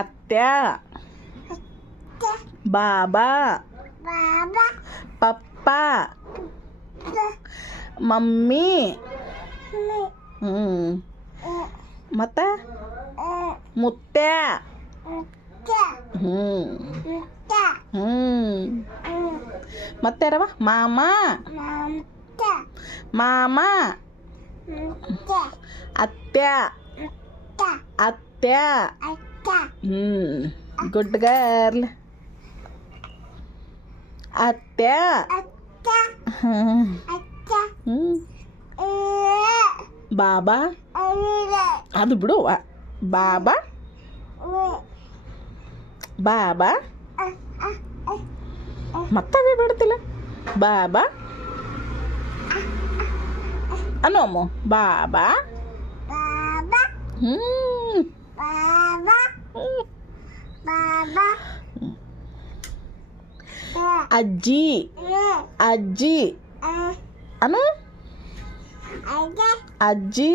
అత్య, బాబా, పప్ప, మమ్మీ, ಮತ್ತೆ ಮುತ್ತೆ, ಮತ್ತೆ ಯಾರವ ಮಾಮ, ಮಾಮ, ಅತ್ಯ, ಅತ್ಯ, ಗುಡ್ ಗರ್ಲ್, ಅತ್ಯ, ಬಾಬಾ, ಅದು ಬಿಡು, ಬಾಬಾ, ಬಾಬಾ, ಮತ್ತವೇ ಬಿಡ್ತಿಲ್ಲ, ಬಾಬಾ ಅನ್ನೋಮ್ಮ, ಬಾಬಾ, ಅಜ್ಜಿ, ಅಜ್ಜಿ ಅನು, ಅಜ್ಜಿ.